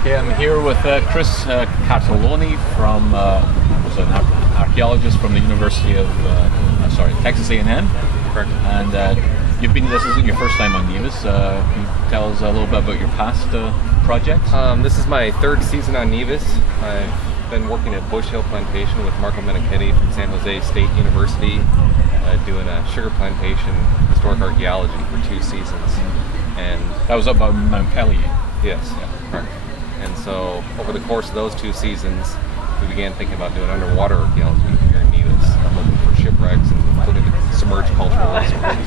Okay, I'm here with Chris Cartellone from who's an archaeologist from the University of Texas A&M. Correct. And this isn't your first time on Nevis. Can you tell us a little bit about your past projects? This is my third season on Nevis. I've been working at Bush Hill Plantation with Marco Menichetti from San Jose State University, doing a sugar plantation historic archaeology for 2 seasons. And that was up by Mount Pelly. Yes, yeah, correct. And so over the course of those 2 seasons, we began thinking about doing underwater archaeology here in Nevis. I'm looking for shipwrecks and looking at submerged cultural resources.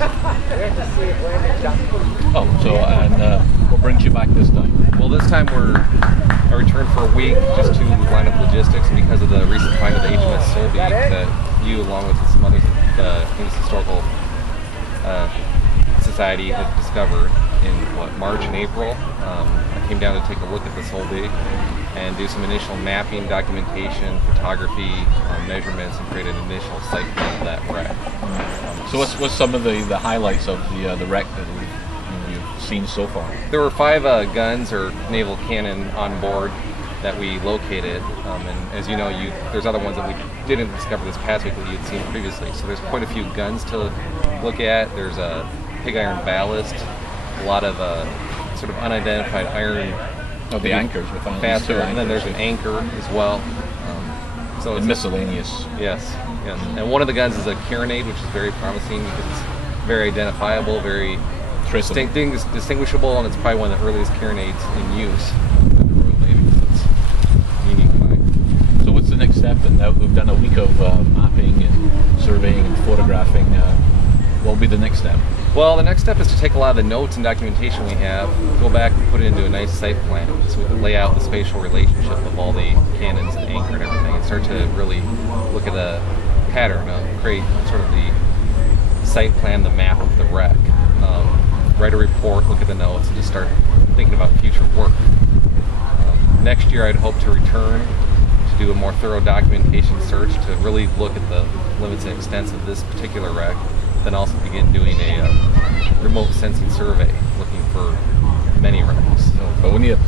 What brings you back this time? Well, this time I returned for a week just to line up logistics, and because of the recent find of the HMS Solebay that you, along with some others at the Nevis Historical Society, had discovered in March and April. I came down to take a look at the Solebay and do some initial mapping, documentation, photography, measurements, and create an initial site plan of that wreck. So what's some of the highlights of the wreck that you've seen so far? There were 5 guns or naval cannon on board that we located, and as you know, there's other ones that we didn't discover this past week that you had seen previously. So there's quite a few guns to look at. There's a pig iron ballast, a lot of sort of unidentified iron. Oh, the anchors were found. Faster, and then there's an anchor as well. So it's miscellaneous. Yes. And one of the guns is a carronade, which is very promising because it's very identifiable, very distinguishable, and it's probably one of the earliest carronades in use at the Royal Navy. So it's unique. So what's the next step? And now we've done a week of mapping and surveying and photographing. What will be the next step? Well, the next step is to take a lot of the notes and documentation we have, go back and put it into a nice site plan so we can lay out the spatial relationship of all the cannons and anchor and everything, and start to really look at a pattern, create sort of the site plan, the map of the wreck, write a report, look at the notes, and just start thinking about future work. Next year I'd hope to return to do a more thorough documentation search to really look at the limits and extents of this particular wreck, then also begin doing a remote sensing survey, looking for many wrecks. But we need a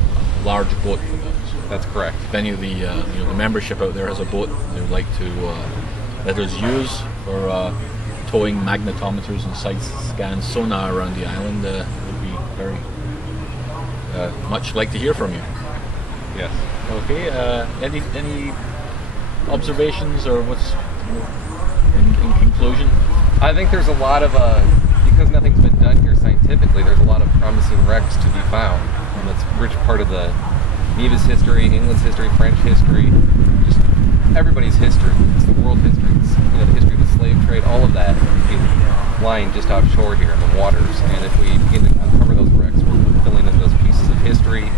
large boat for that. That's correct. If any of the membership out there has a boat they would like to let us use for towing magnetometers and side scan sonar around the island, would be very much like to hear from you. Yes. Okay. Any observations or what's in conclusion? I think there's a lot of, because nothing's been done here scientifically, there's a lot of promising wrecks to be found. And that's a rich part of the Nevis history, England's history, French history, just everybody's history. It's the world history. It's the history of the slave trade, all of that is lying just offshore here in the waters. And if we begin to uncover those wrecks, we're filling in those pieces of history.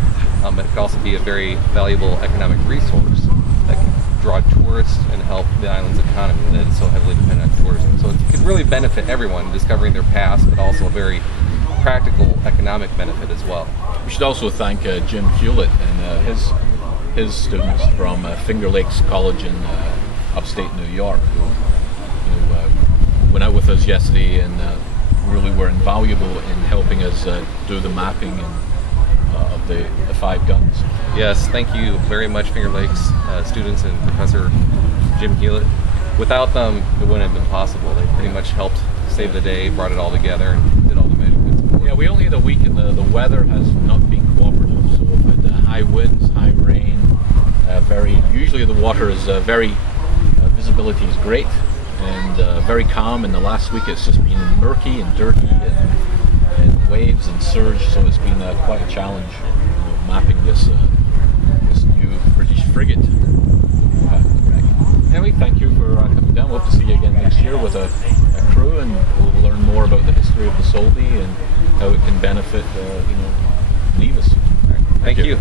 It could also be a very valuable economic resource that can draw tourists and help the island's economy that is so heavily dependent on tourism. So it could really benefit everyone discovering their past, but also a very practical economic benefit as well. We should also thank Jim Hewlett and his students from Finger Lakes College in upstate New York, who went out with us yesterday and really were invaluable in helping us do the mapping of the 5 guns. Yes, thank you very much, Finger Lakes students and Professor Jim Hewlett. Without them, it wouldn't have been possible. They pretty much helped save the day, brought it all together, and did all the measurements. Yeah, we only had a week, and the weather has not been cooperative. So we've had high winds, high rain. Usually the water is visibility is great and very calm. And the last week it's just been murky and dirty and waves and surge. So it's been quite a challenge mapping this new British frigate. Anyway, thank you for coming down. We'll hope to see you again next year with a crew, and we'll learn more about the history of the Solebay and how it can benefit Nevis. Thank you.